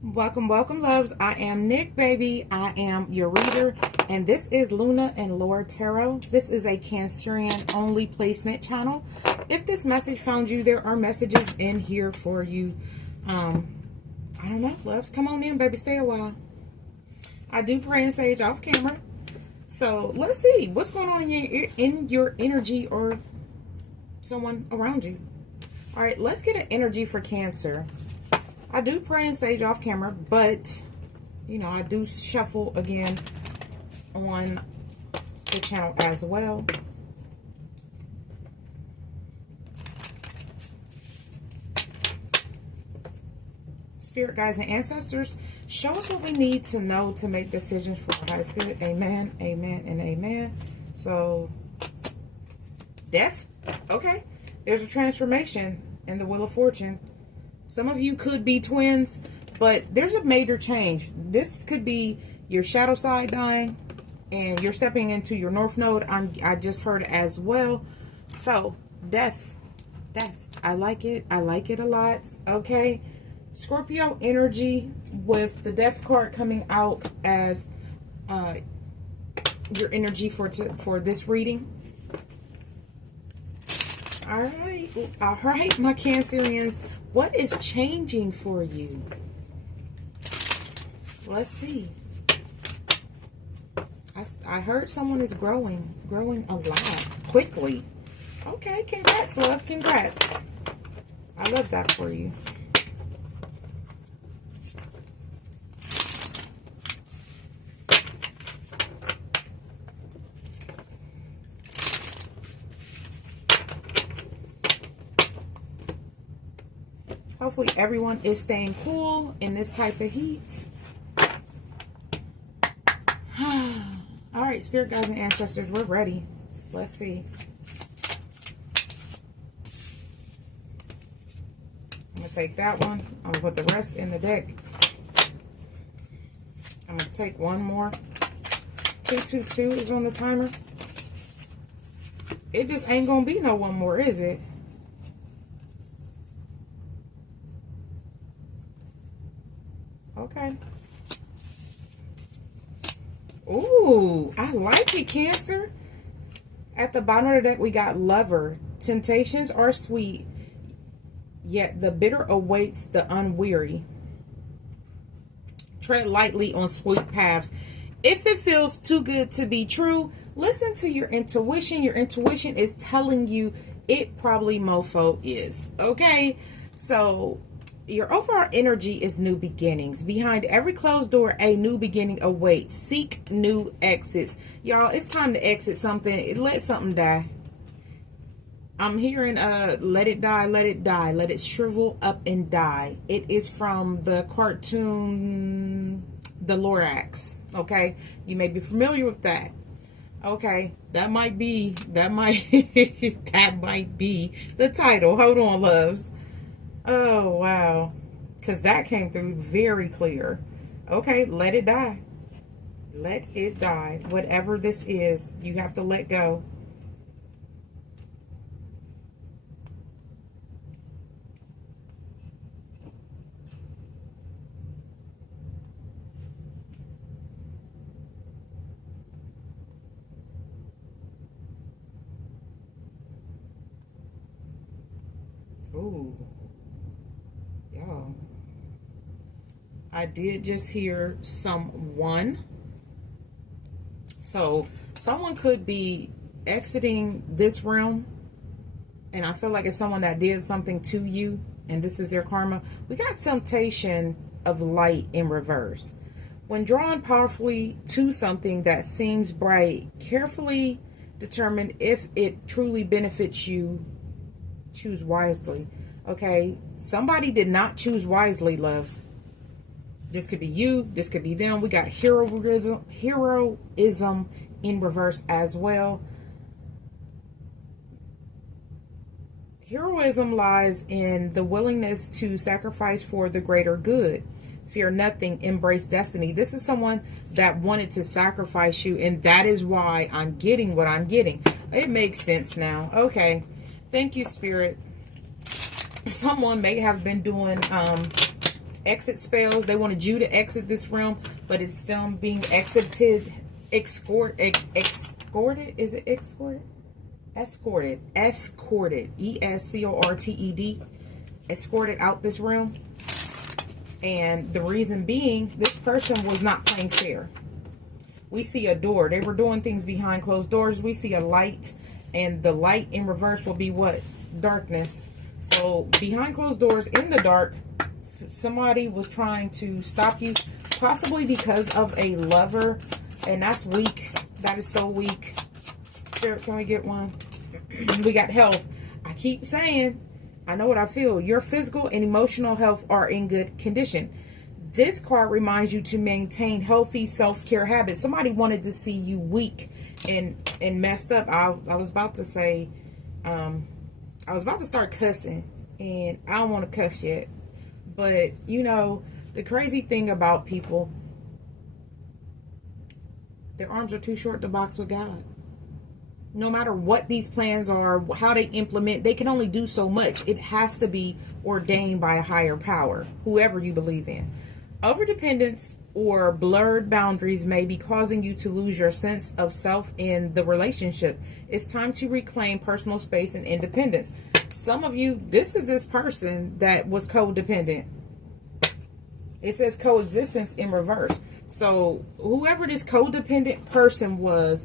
Welcome, welcome, loves. I am Nicc, baby. I am your reader, and this is Luna and Laura Tarot. This is a Cancerian only placement channel. If this message found you, there are messages in here for you. I don't know, loves. Come on in, baby. Stay a while. I do pray and sage off camera. So let's see what's going on in your energy or someone around you. All right, let's get an energy for Cancer. I do pray and sage off camera, but, you know, I do shuffle again on the channel as well. Spirit guides and ancestors, show us what we need to know to make decisions for our highest good. Amen, amen, and amen. So, death? Okay. There's a transformation in the Wheel of Fortune. Some of you could be twins, but there's a major change. This could be your shadow side dying, and you're stepping into your north node. I just heard as well. So, death. I like it. I like it a lot. Okay. Scorpio energy with the death card coming out as your energy for this reading. All right, my Cancerians. What is changing for you? Let's see. I heard someone is growing a lot, quickly. Okay, congrats, love, congrats. I love that for you. Hopefully everyone is staying cool in this type of heat. All right, spirit guides and ancestors, we're ready. Let's see. I'm going to take that one. I'm going to put the rest in the deck. I'm going to take one more. 222 is on the timer. It just ain't going to be no one more, is it? Okay. Ooh, I like it, Cancer. At the bottom of the deck, we got Lover. Temptations are sweet, yet the bitter awaits the unweary. Tread lightly on sweet paths. If it feels too good to be true, listen to your intuition. Your intuition is telling you it probably mofo is. Okay? So your overall energy is new beginnings. Behind every closed door, a new beginning awaits. Seek new exits. Y'all, it's time to exit something. Let something die. I'm hearing let it die, let it die. Let it shrivel up and die. It is from the cartoon The Lorax. Okay? You may be familiar with that. Okay, that might be that might be the title. Hold on, loves. Oh, wow. Because that came through very clear. Okay, let it die. Let it die. Whatever this is, you have to let go. Ooh. Y'all, I did just hear someone. So someone could be exiting this realm, and I feel like it's someone that did something to you, and this is their karma. We got temptation of light in reverse. When drawn powerfully to something that seems bright, carefully determine if it truly benefits you. Choose wisely. Okay, somebody did not choose wisely, love. This could be you, this could be them. We got heroism in reverse as well. Heroism lies in the willingness to sacrifice for the greater good. Fear nothing, embrace destiny. This is someone that wanted to sacrifice you, and that is why I'm getting what I'm getting. It makes sense now. Okay. Thank you, Spirit. Someone may have been doing exit spells. They wanted you to exit this realm, but it's them being exited, escorted. Is it escorted? Escorted. ESCORTED. Escorted out this realm. And the reason being, this person was not playing fair. We see a door. They were doing things behind closed doors. We see a light, and the light in reverse will be what? Darkness. So behind closed doors, in the dark, somebody was trying to stop you, possibly because of a lover, and that's weak. That is so weak. Spirit, can we get one? We got health. I keep saying, I know what I feel. Your physical and emotional health are in good condition. This card reminds you to maintain healthy self-care habits. Somebody wanted to see you weak and messed up. I was about to say, I was about to start cussing, and I don't want to cuss yet. But, you know, the crazy thing about people, their arms are too short to box with God. No matter what these plans are, how they implement, they can only do so much. It has to be ordained by a higher power, whoever you believe in. Overdependence or blurred boundaries may be causing you to lose your sense of self in the relationship. It's time to reclaim personal space and independence. Some of you, this is this person that was codependent. It says coexistence in reverse. So whoever this codependent person was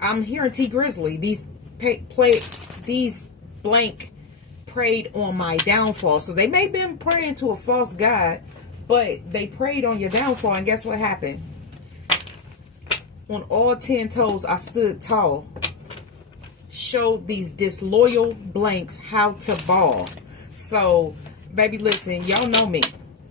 I'm hearing T Grizzly. These blank preyed on my downfall. So they may have been praying to a false god, but they prayed on your downfall, and guess what happened? On all 10 toes, I stood tall. Showed these disloyal blanks how to ball. So, baby, listen, y'all know me.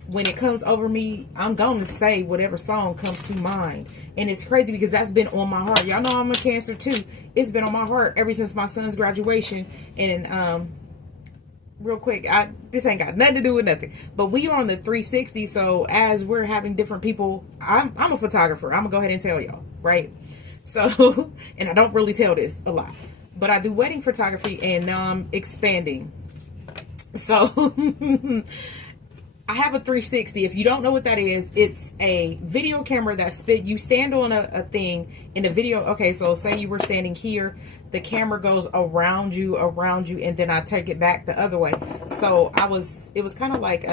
When it comes over me, I'm going to say whatever song comes to mind. And it's crazy because that's been on my heart. Y'all know I'm a Cancer too. It's been on my heart ever since my son's graduation. And real quick, this ain't got nothing to do with nothing. But we are on the 360, so as we're having different people, I'm a photographer. I'm going to go ahead and tell y'all, right? So, and I don't really tell this a lot. But I do wedding photography, and now I'm expanding. So... I have a 360. If you don't know what that is, it's a video camera that you stand on a thing in the video. Okay, so say you were standing here, the camera goes around you, and then I take it back the other way. So it was kind of like,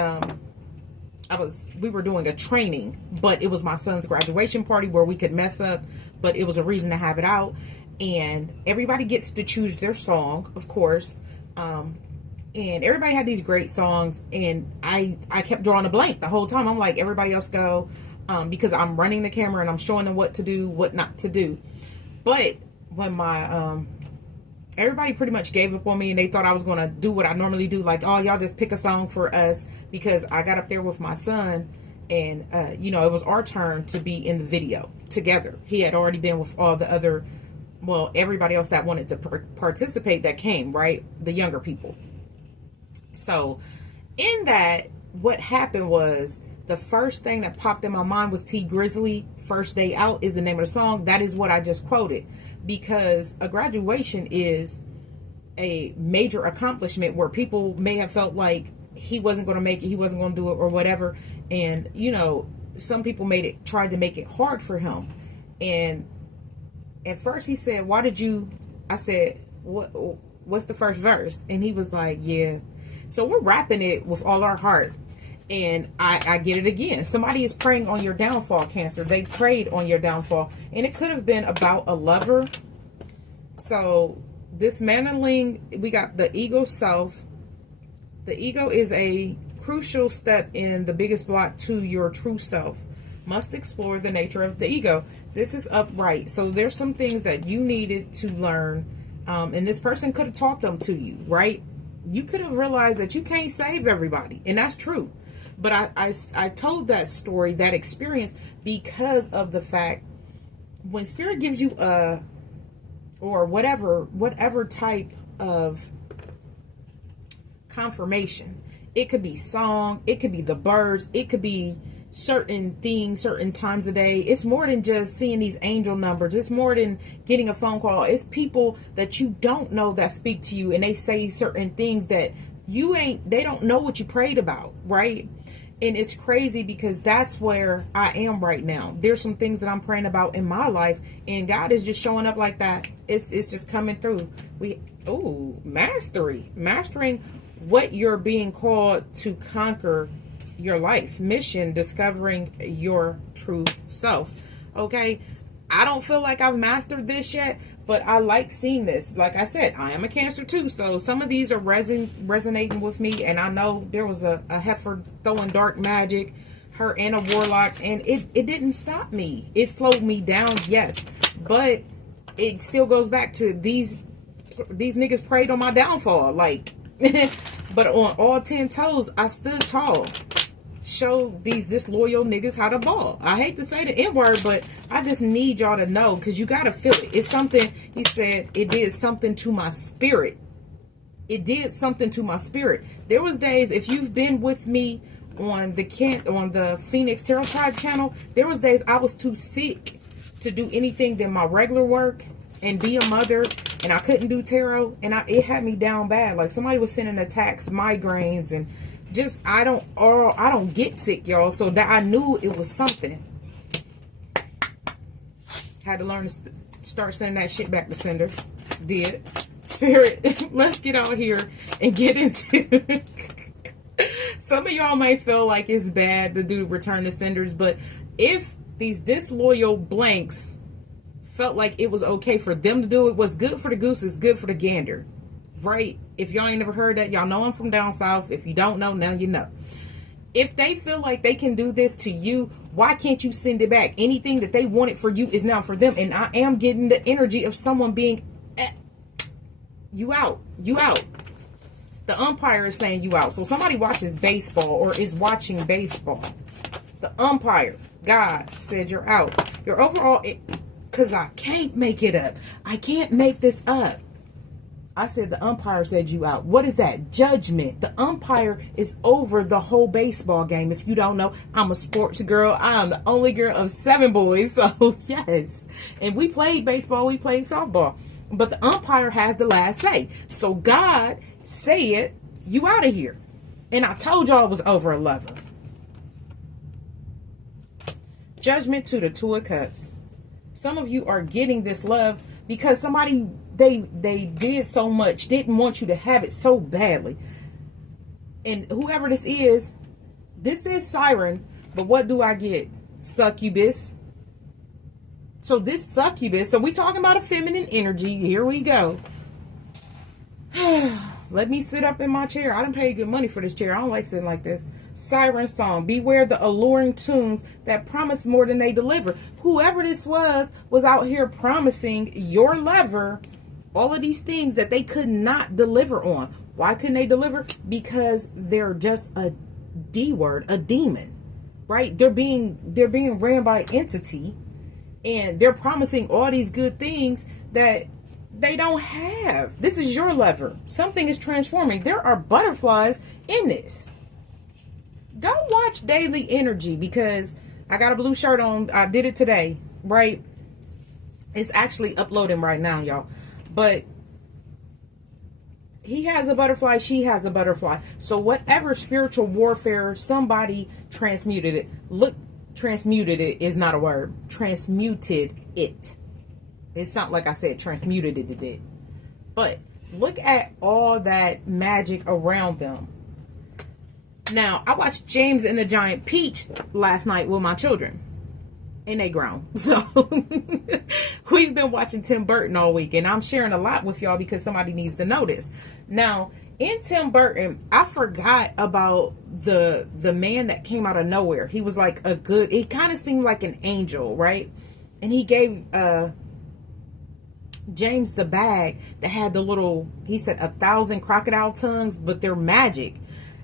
we were doing a training, but it was my son's graduation party where we could mess up, but it was a reason to have it out. And everybody gets to choose their song, of course. And everybody had these great songs, and I kept drawing a blank the whole time. I'm like, everybody else go, because I'm running the camera and I'm showing them what to do, what not to do. But when everybody pretty much gave up on me, and they thought I was going to do what I normally do, like, oh, y'all just pick a song for us, because I got up there with my son, and, you know, it was our turn to be in the video together. He had already been with all the other, well, everybody else that wanted to participate that came, right? The younger people. So in that, what happened was, the first thing that popped in my mind was T Grizzly, First Day Out is the name of the song. That is what I just quoted, because a graduation is a major accomplishment where people may have felt like he wasn't going to make it, he wasn't going to do it, or whatever. And, you know, some people tried to make it hard for him. And at first he said, I said, what's the first verse? And he was like, yeah. So we're rapping it with all our heart. And I get it again. Somebody is praying on your downfall, Cancer. They prayed on your downfall. And it could have been about a lover. So dismantling, we got the ego self. The ego is a crucial step in the biggest block to your true self. Must explore the nature of the ego. This is upright. So there's some things that you needed to learn. And this person could have taught them to you, right? You could have realized that you can't save everybody. And that's true. But I told that story, that experience, because of the fact when Spirit gives you or whatever type of confirmation, it could be song, it could be the birds, it could be certain things, certain times a day. It's more than just seeing these angel numbers. It's more than getting a phone call. It's people that you don't know that speak to you, and they say certain things that they don't know what you prayed about, right? And it's crazy because that's where I am right now. There's some things that I'm praying about in my life, and God is just showing up like that. It's just coming through. Mastering what you're being called to conquer your life. Mission, discovering your true self. Okay, I don't feel like I've mastered this yet, but I like seeing this. Like I said, I am a Cancer too, so some of these are resonating with me. And I know there was a heifer throwing dark magic, her and a warlock, and it didn't stop me. It slowed me down, yes, but it still goes back to these niggas prayed on my downfall, like. But on all 10 toes, I stood tall. Show these disloyal niggas how to ball. I hate to say the N-word, but I just need y'all to know, because you got to feel it. It's something, he said, it did something to my spirit. It did something to my spirit. There was days, if you've been with me on the Phoenix Tarot Tribe channel, there was days I was too sick to do anything than my regular work and be a mother, and I couldn't do tarot, and it had me down bad. Like somebody was sending attacks, migraines, and just I don't get sick, y'all. So that I knew it was something. Had to learn to start sending that shit back to sender. Did. Spirit, let's get out here and get into some of y'all may feel like it's bad to do return to senders, but if these disloyal blanks felt like it was okay for them to do it, what's good for the goose is good for the gander. Right? If y'all ain't never heard that, y'all know I'm from down south. If you don't know, now you know. If they feel like they can do this to you, why can't you send it back? Anything that they wanted for you is now for them. And I am getting the energy of someone being, you out. The umpire is saying you out. So somebody watches baseball or is watching baseball. The umpire, God, said you're out. Your overall, because I can't make it up. I can't make this up. I said the umpire said you out. What is that? Judgment. The umpire is over the whole baseball game. If you don't know, I'm a sports girl. I am the only girl of 7 boys. So, yes. And we played baseball. We played softball. But the umpire has the last say. So, God said you out of here. And I told y'all it was over a lover. Judgment to the 2 of Cups. Some of you are getting this love because somebody, they did so much, didn't want you to have it so badly. And whoever this is siren, but what do I get? Succubus. So this succubus, so we talking about a feminine energy. Here we go. Let me sit up in my chair. I done paid good money for this chair. I don't like sitting like this. Siren song. Beware the alluring tunes that promise more than they deliver. Whoever this was out here promising your lover all of these things that they could not deliver on. Why couldn't they deliver? Because they're just a D word, a demon, right? They're being ran by an entity, and they're promising all these good things that they don't have. This is your lover. Something is transforming. There are butterflies in this. Go watch Daily Energy, because I got a blue shirt on. I did it today, right? It's actually uploading right now, y'all. But he has a butterfly, she has a butterfly. So whatever spiritual warfare, somebody transmuted it. Look, transmuted it is not a word. Transmuted it. It's not like I said transmuted it. But look at all that magic around them. Now, I watched James and the Giant Peach last night with my children. And they grown. So, we've been watching Tim Burton all week. And I'm sharing a lot with y'all because somebody needs to know this. Now, in Tim Burton, I forgot about the man that came out of nowhere. He was like he kind of seemed like an angel, right? And he gave James the bag that had the little, he said 1,000 crocodile tongues, but they're magic.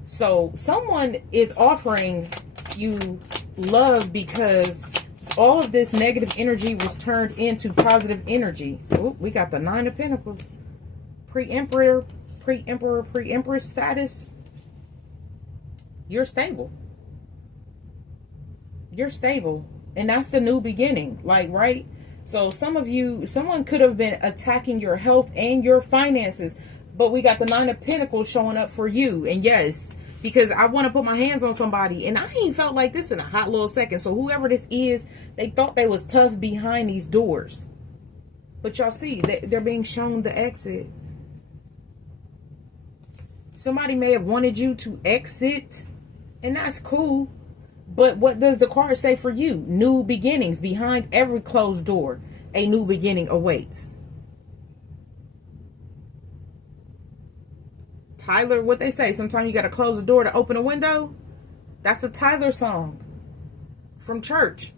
So someone is offering you love because all of this negative energy was turned into positive energy. Oh, we got the 9 of Pentacles. Pre-emperor, pre-empress status. You're stable. You're stable. And that's the new beginning. Like, right? So some of you, someone could have been attacking your health and your finances. But we got the 9 of Pentacles showing up for you. And yes, because I want to put my hands on somebody, and I ain't felt like this in a hot little second. So whoever this is, they thought they was tough behind these doors. But y'all see, they're being shown the exit. Somebody may have wanted you to exit, and that's cool. But what does the card say for you? New beginnings. Behind every closed door, a new beginning awaits. Tyler, what they say, sometimes you got to close the door to open a window. That's a Tyler song from church.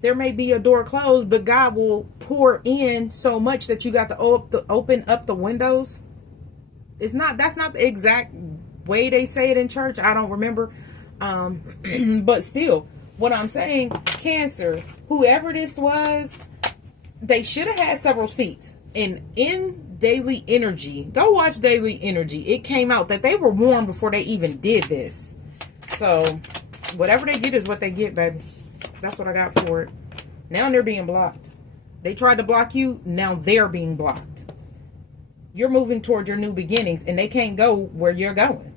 There may be a door closed, but God will pour in so much that you got to open up the windows. That's not the exact way they say it in church. I don't remember. But still, what I'm saying, Cancer, whoever this was, they should have had several seats. And in Daily Energy, go watch Daily Energy. It came out that they were warned before they even did this. So whatever they get is what they get, baby. That's what I got for it. Now they're being blocked. They tried to block you. Now they're being blocked. You're moving toward your new beginnings, and they can't go where you're going.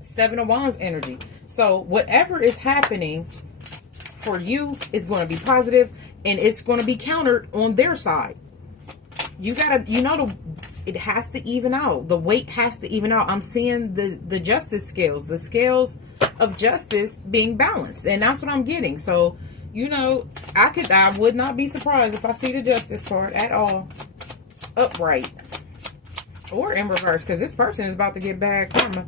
7 of Wands energy. So whatever is happening for you is going to be positive, and it's going to be countered on their side. You gotta, it has to even out. The weight has to even out. I'm seeing the justice scales, the scales of justice being balanced, and that's what I'm getting. So, I would not be surprised if I see the justice card at all upright or in reverse, because this person is about to get bad karma.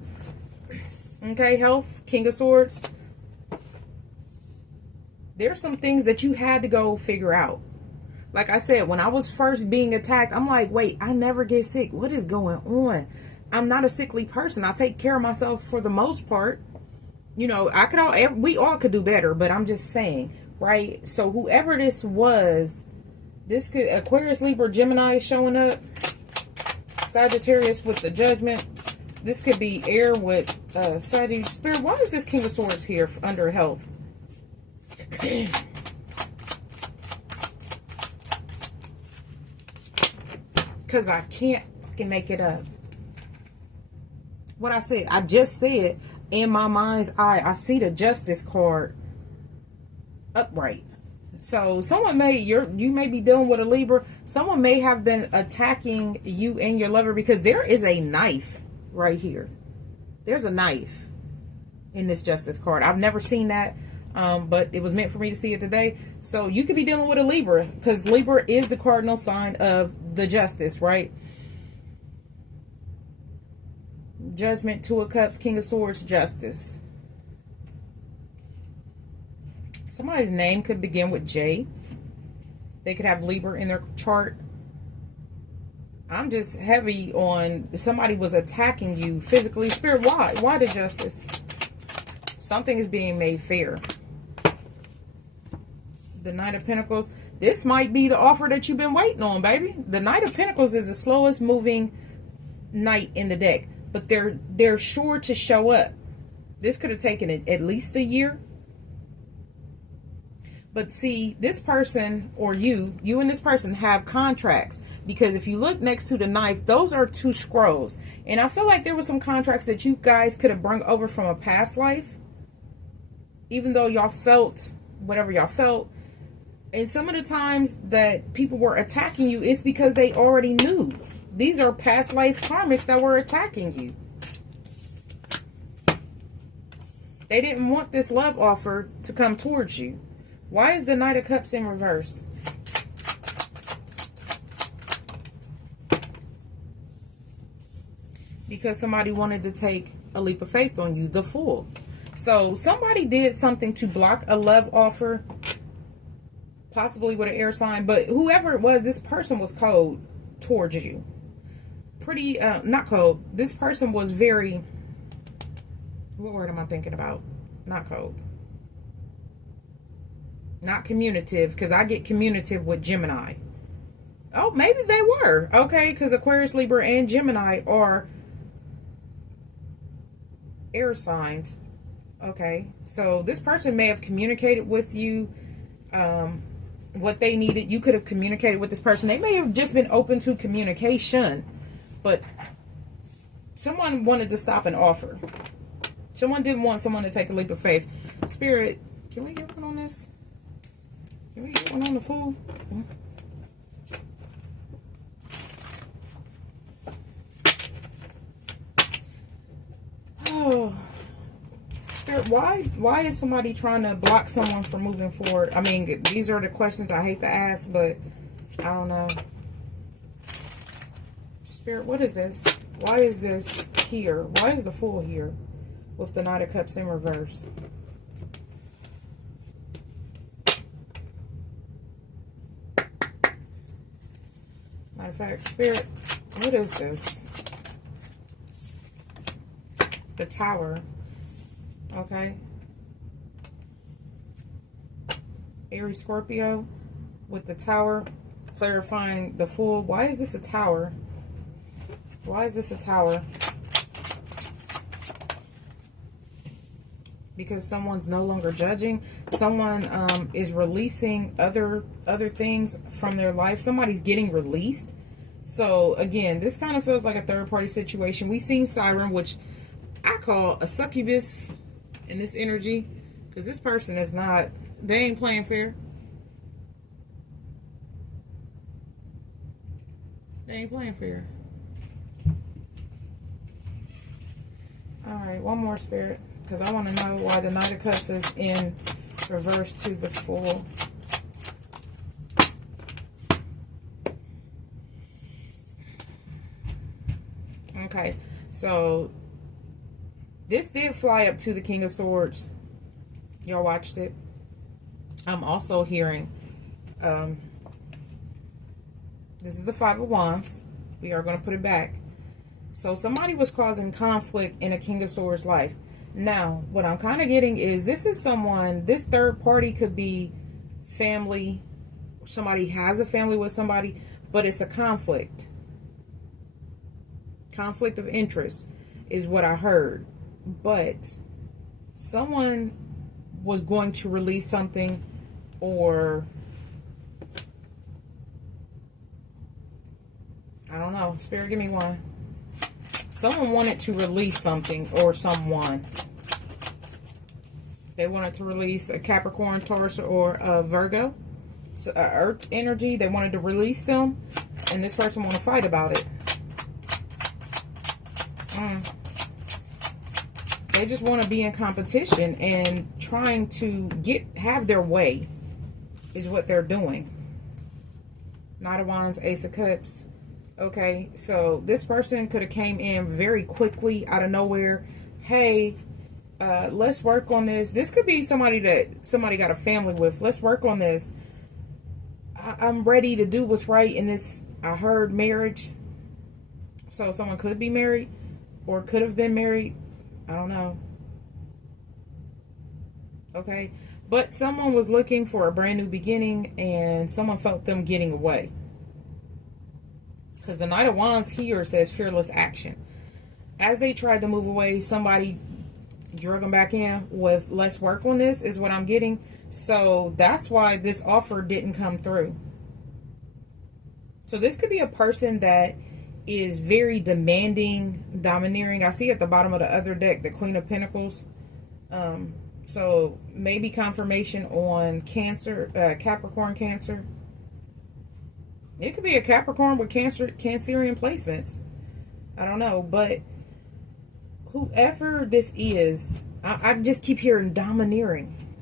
Okay, health, King of Swords. There's some things that you had to go figure out. Like I said, when I was first being attacked, I'm like, wait, I never get sick. What is going on? I'm not a sickly person. I take care of myself for the most part. We all could do better, but I'm just saying, right? So whoever this was, this could, Aquarius, Libra, Gemini is showing up. Sagittarius with the Judgment. This could be air with Sagittarius. Spirit, why is this King of Swords here under health? Because I can't fucking make it up. What I said, I just said in my mind's eye, I see the Justice card upright. So someone you may be dealing with a Libra. Someone may have been attacking you and your lover, because there is a knife right here. There's a knife in this Justice card. I've never seen that. But it was meant for me to see it today. So you could be dealing with a Libra, because Libra is the cardinal sign of the Justice, right? Judgment, 2 of Cups, King of Swords, Justice. Somebody's name could begin with J. They could have Libra in their chart. I'm just heavy on somebody was attacking you physically. Spirit, why? Why the Justice? Something is being made fair. The Knight of Pentacles. This might be the offer that you've been waiting on, baby. The Knight of Pentacles is the slowest moving knight in the deck, but they're sure to show up. This could have taken at least a year. But see, this person, or you and this person have contracts, because if you look next to the knife, those are 2 scrolls. And I feel like there were some contracts that you guys could have brought over from a past life, even though y'all felt whatever y'all felt. And some of the times that people were attacking you, it's because they already knew. These are past life karmics that were attacking you. They didn't want this love offer to come towards you. Why is the Knight of Cups in reverse? Because somebody wanted to take a leap of faith on you, the Fool. So somebody did something to block a love offer, possibly with an air sign, but whoever it was, this person was cold towards you. Pretty, not cold. This person was very, what word am I thinking about? Not cold. Not communicative, because I get communicative with Gemini. Oh, maybe they were. Okay, because Aquarius, Libra, and Gemini are air signs. Okay, so this person may have communicated with you what they needed. You could have communicated with this person. They may have just been open to communication, but someone wanted to stop an offer. Someone didn't want someone to take a leap of faith. Spirit, can we get one on this? Can we get one on the Fool? Oh, Spirit, why is somebody trying to block someone from moving forward? I mean, these are the questions I hate to ask, but I don't know. Spirit, what is this? Why is this here? Why is the Fool here with the Knight of Cups in reverse? Matter of fact, Spirit, what is this? The Tower. Okay. Aries Scorpio with the Tower, clarifying the Fool. Why is this a Tower? Why is this a Tower? Because someone's no longer judging. Someone is releasing other things from their life. Somebody's getting released. So again, this kind of feels like a third party situation. We've seen Siren, which I call a succubus in this energy, because this person is not, they ain't playing fair. They ain't playing fair. Alright, one more, Spirit, because I want to know why the Knight of Cups is in reverse to the Fool. Okay, so this did fly up to the King of Swords. Y'all watched it. I'm also hearing, this is the Five of Wands. We are going to put it back. So somebody was causing conflict in a King of Swords life. Now, what I'm kind of getting is this is someone, this third party could be family. Somebody has a family with somebody, but it's a conflict. Conflict of interest is what I heard. But someone was going to release something, or I don't know. Spirit, give me one. Someone wanted to release something, or someone. They wanted to release a Capricorn, Taurus, or a Virgo. So, Earth energy. They wanted to release them, and this person want to fight about it. They just want to be in competition and trying to have their way is what they're doing. Knight of Wands, Ace of Cups. Okay, so this person could have came in very quickly out of nowhere. Hey, let's work on this. This could be somebody that somebody got a family with. Let's work on this. I'm ready to do what's right in this. I heard marriage. So someone could be married or could have been married. I don't know. Okay. But someone was looking for a brand new beginning and someone felt them getting away. Because the Knight of Wands here says fearless action. As they tried to move away, somebody drug them back in with let's work on this is what I'm getting. So that's why this offer didn't come through. So this could be a person that is very demanding, domineering. I see at the bottom of the other deck, the Queen of Pentacles. So maybe confirmation on Cancer, Capricorn, Cancer. It could be a Capricorn with Cancerian placements. I don't know, but whoever this is, I just keep hearing domineering,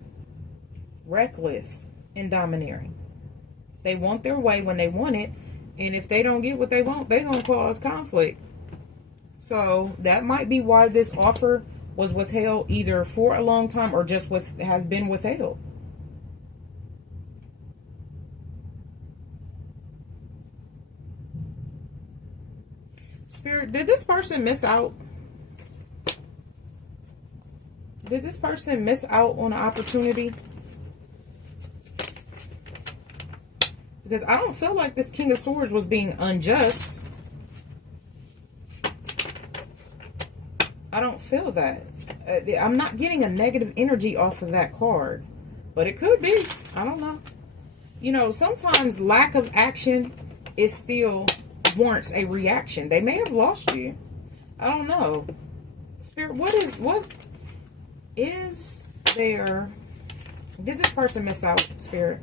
reckless, and domineering. They want their way when they want it. And if they don't get what they want, they're going to cause conflict. So that might be why this offer was withheld either for a long time or just has been withheld. Spirit, did this person miss out? Did this person miss out on an opportunity? Because I don't feel like this King of Swords was being unjust. I don't feel that. I'm not getting a negative energy off of that card. But it could be. I don't know. You know, sometimes lack of action is still warrants a reaction. They may have lost you. I don't know. Spirit, what is there? Did this person miss out, Spirit?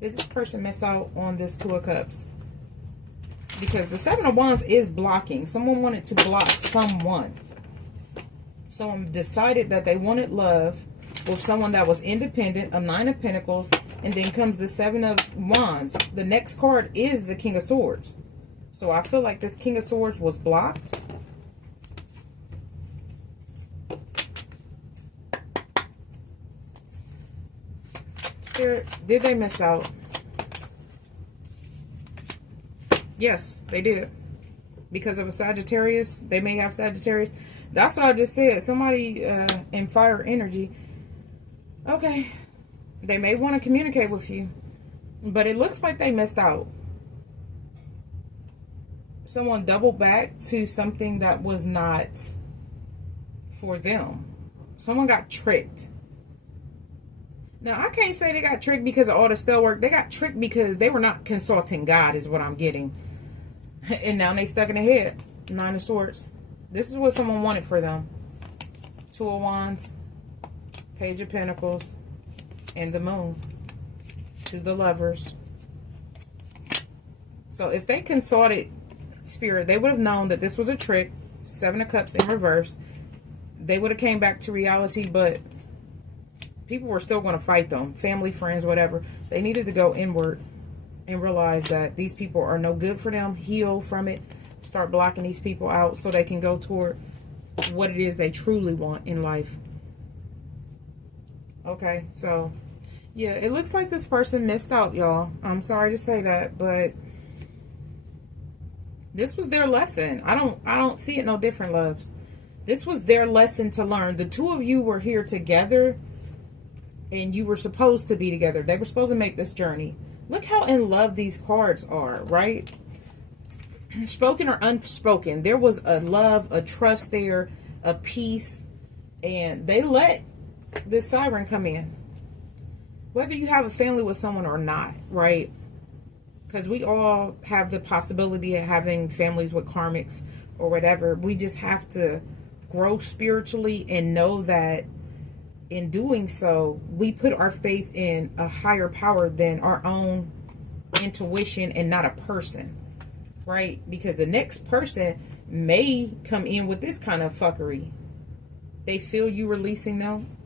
Did this person miss out on this Two of Cups? Because the Seven of Wands is blocking. Someone wanted to block someone. Someone decided that they wanted love with someone that was independent, a Nine of Pentacles, and then comes the Seven of Wands. The next card is the King of Swords. So I feel like this King of Swords was blocked. Spirit, did they miss out? Yes, they did. Because of a Sagittarius. They may have Sagittarius. That's what I just said. Somebody in fire energy. Okay. They may want to communicate with you. But it looks like they missed out. Someone doubled back to something that was not for them. Someone got tricked. Now, I can't say they got tricked because of all the spell work. They got tricked because they were not consulting God, is what I'm getting. And now they stuck in the head. Nine of Swords. This is what someone wanted for them. Two of Wands. Page of Pentacles. And the Moon. To the Lovers. So if they consulted Spirit, they would have known that this was a trick. Seven of Cups in reverse. They would have came back to reality, but people were still going to fight them. Family, friends, whatever. They needed to go inward and realize that these people are no good for them. Heal from it. Start blocking these people out so they can go toward what it is they truly want in life. Okay, so yeah, it looks like this person missed out, y'all. I'm sorry to say that, but this was their lesson. I don't see it no different, loves. This was their lesson to learn. The two of you were here together and you were supposed to be together. They were supposed to make this journey. Look how in love these cards are, right? Spoken or unspoken. There was a love, a trust there, a peace, and they let this siren come in. Whether you have a family with someone or not, right? Because we all have the possibility of having families with karmics or whatever. We just have to grow spiritually and know that in doing so, we put our faith in a higher power than our own intuition and not a person, right? Because the next person may come in with this kind of fuckery. They feel you releasing them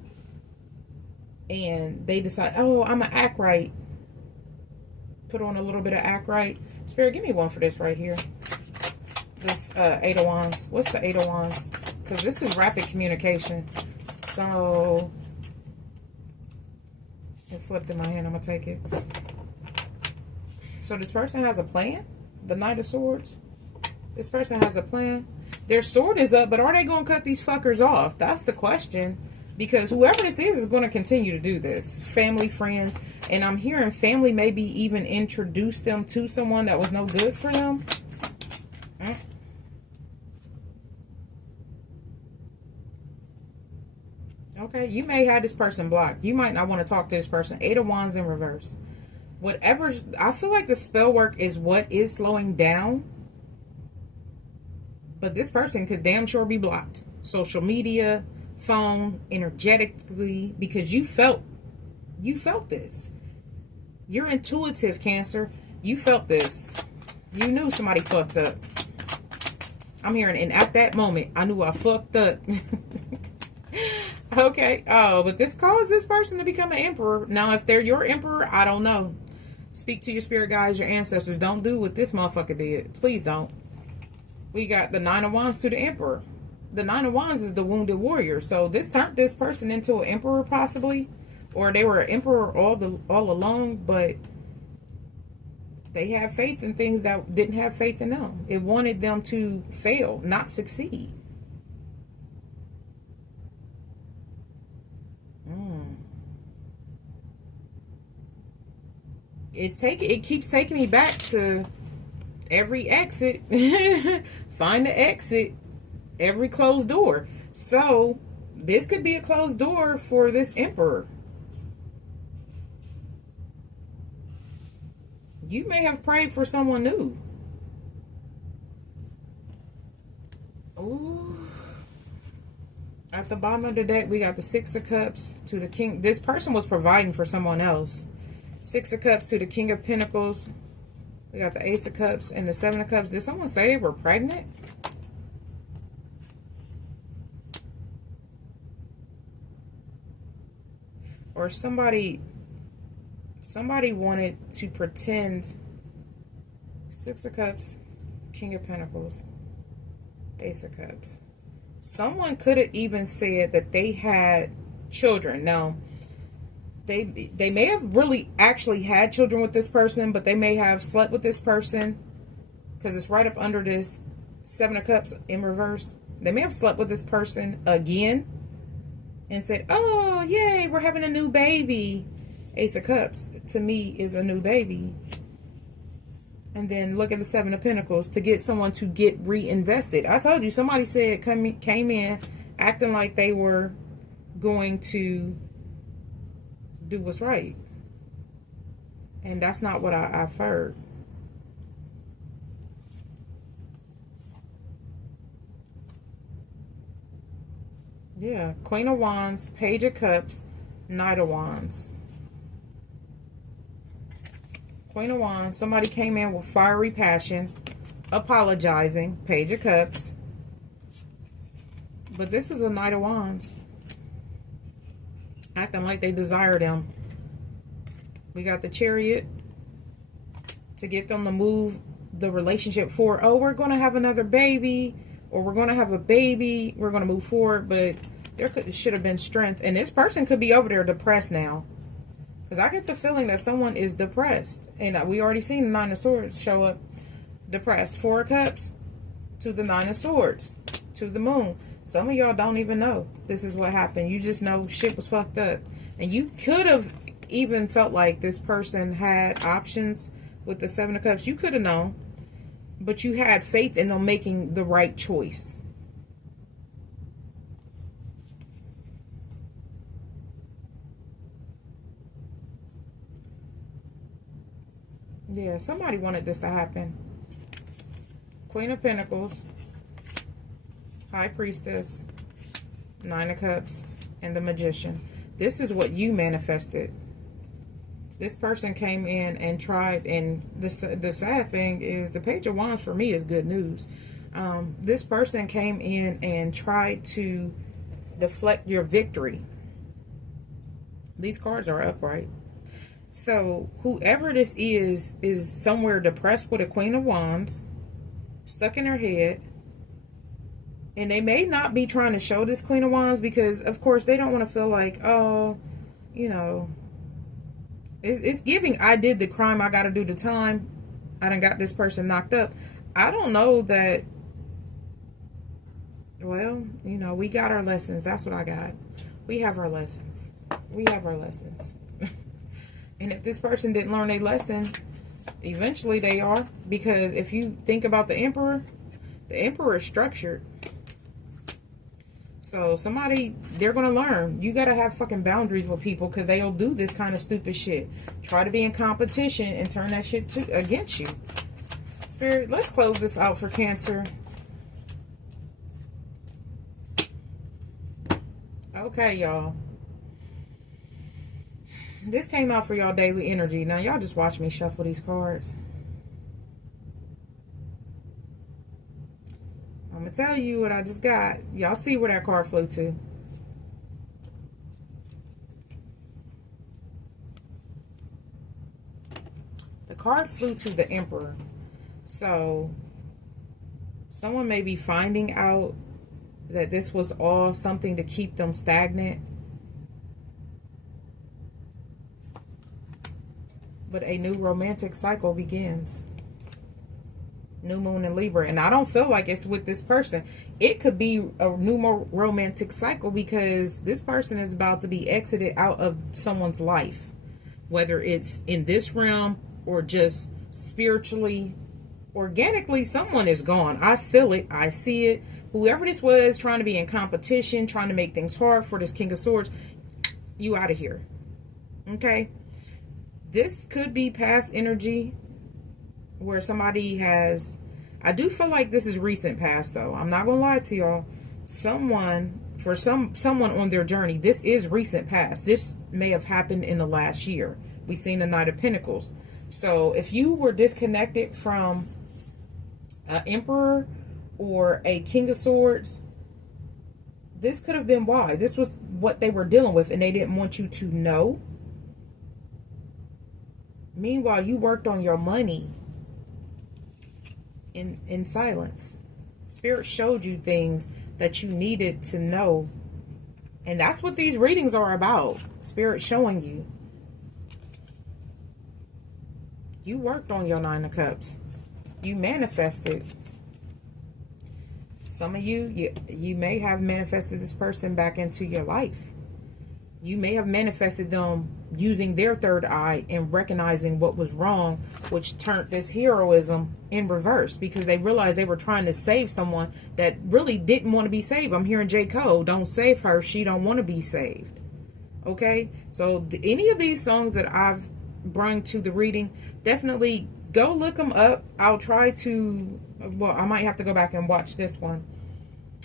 and they decide, oh, I'm gonna act right. Put on a little bit of act right. Spirit, give me one for this right here. This Eight of Wands. What's the Eight of Wands? Because this is rapid communication. So, it flipped in my hand. I'm going to take it. So, this person has a plan. The Knight of Swords. This person has a plan. Their sword is up, but are they going to cut these fuckers off? That's the question. Because whoever this is going to continue to do this. Family, friends. And I'm hearing family maybe even introduce them to someone that was no good for them. Okay, you may have this person blocked. You might not want to talk to this person. Eight of Wands in reverse. Whatever, I feel like the spell work is what is slowing down. But this person could damn sure be blocked. Social media, phone, energetically, because you felt this. You're intuitive, Cancer. You felt this. You knew somebody fucked up. I'm hearing, and at that moment, I knew I fucked up. Okay. Oh, but this caused this person to become an emperor. Now, if they're your emperor, I don't know. Speak to your spirit guides, your ancestors. Don't do what this motherfucker did. Please don't. We got the Nine of Wands to the emperor. The Nine of Wands is the wounded warrior. So this turned this person into an emperor possibly. Or they were an emperor all along, but they had faith in things that didn't have faith in them. It wanted them to fail, not succeed. It keeps taking me back to every exit. Find the exit. Every closed door. So this could be a closed door for this emperor. You may have prayed for someone new. Ooh. At the bottom of the deck, we got the Six of Cups to the King. This person was providing for someone else. Six of Cups to the King of Pentacles. We got the Ace of Cups and the Seven of Cups. Did someone say they were pregnant? Or somebody wanted to pretend. Six of Cups, King of Pentacles, Ace of Cups. Someone could have even said that they had children. Now, they may have really actually had children with this person, but they may have slept with this person because it's right up under this Seven of Cups in reverse. They may have slept with this person again and said, oh, yay, we're having a new baby. Ace of Cups, to me, is a new baby. And then look at the Seven of Pentacles to get someone to get reinvested. I told you, somebody said came in acting like they were going to do what's right. And that's not what I've heard. Yeah, Queen of Wands, Page of Cups, Knight of Wands. Queen of Wands, somebody came in with fiery passion, apologizing, Page of Cups. But this is a Knight of Wands. Acting like they desire them. We got the Chariot to get them to move the relationship forward. Oh, we're going to have another baby, or we're going to have a baby. We're going to move forward, but there should have been strength. And this person could be over there depressed now. Because I get the feeling that someone is depressed. And we already seen the Nine of Swords show up depressed. Four of Cups to the Nine of Swords to the Moon. Some of y'all don't even know this is what happened. You just know shit was fucked up. And you could have even felt like this person had options with the Seven of Cups. You could have known. But you had faith in them making the right choice. Yeah, somebody wanted this to happen. Queen of Pentacles, High Priestess, Nine of Cups, and the Magician. This is what you manifested. This person came in and tried, and the sad thing is the Page of Wands for me is good news. This person came in and tried to deflect your victory. These cards are upright. So whoever this is somewhere depressed with a Queen of Wands, stuck in her head. And they may not be trying to show this Queen of Wands because, of course, they don't want to feel like, oh, you know, it's giving, I did the crime, I got to do the time. I done got this person knocked up. I don't know that, well, you know, we got our lessons. That's what I got. We have our lessons. We have our lessons. And if this person didn't learn a lesson, eventually they are. Because if you think about the Emperor is structured. So somebody, they're going to learn. You got to have fucking boundaries with people because they'll do this kind of stupid shit. Try to be in competition and turn that shit against you. Spirit, let's close this out for Cancer. Okay, y'all. This came out for y'all daily energy. Now, y'all just watch me shuffle these cards. I'm going to tell you what I just got. Y'all see where that card flew to. The card flew to the Emperor. So, someone may be finding out that this was all something to keep them stagnant. But a new romantic cycle begins. New moon in Libra. And I don't feel like it's with this person. It could be a new romantic cycle because this person is about to be exited out of someone's life. Whether it's in this realm or just spiritually, organically, someone is gone. I feel it. I see it. Whoever this was trying to be in competition, trying to make things hard for this King of Swords, you out of here. Okay? This could be past energy where somebody has I do feel like this is recent past, though. I'm not gonna lie to y'all. Someone on their journey, this is recent past. This may have happened in the last year. We've seen the Knight of Pentacles. So if you were disconnected from an Emperor or a King of Swords, this could have been why. This was what they were dealing with, and they didn't want you to know. Meanwhile, you worked on your money in silence. Spirit showed you things that you needed to know. And that's what these readings are about. Spirit showing you. You worked on your Nine of Cups. You manifested. Some of you may have manifested this person back into your life. You may have manifested them using their third eye and recognizing what was wrong, which turned this heroism in reverse, because they realized they were trying to save someone that really didn't want to be saved. I'm hearing J. Cole, don't save her. She don't want to be saved. Okay? So any of these songs that I've brought to the reading, definitely go look them up. I'll try to, well, I might have to go back and watch this one.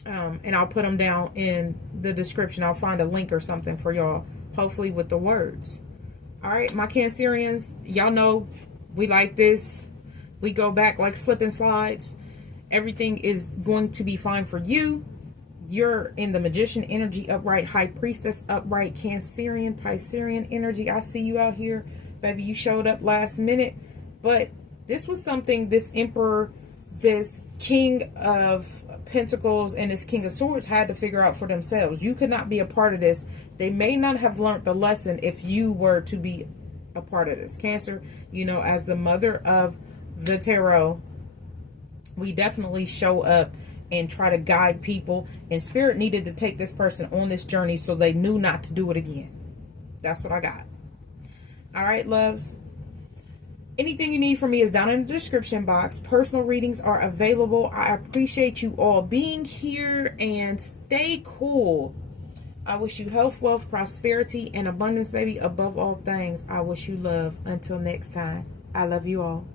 And I'll put them down in the description. I'll find a link or something for y'all, hopefully with the words. All right, my Cancerians, y'all know we like this. We go back like slip and slides. Everything is going to be fine for you. You're in the Magician energy, upright, High Priestess, upright, Cancerian, Piscean energy. I see you out here. Baby, you showed up last minute. But this was something this Emperor, this King of Pentacles, and this King of Swords had to figure out for themselves. You could not be a part of this. They may not have learned the lesson if you were to be a part of this. Cancer, you know, as the mother of the tarot, we definitely show up and try to guide people. And Spirit needed to take this person on this journey so they knew not to do it again. That's what I got. All right, loves. Anything you need from me is down in the description box. Personal readings are available. I appreciate you all being here, and stay cool. I wish you health, wealth, prosperity, and abundance, baby. Above all things, I wish you love. Until next time, I love you all.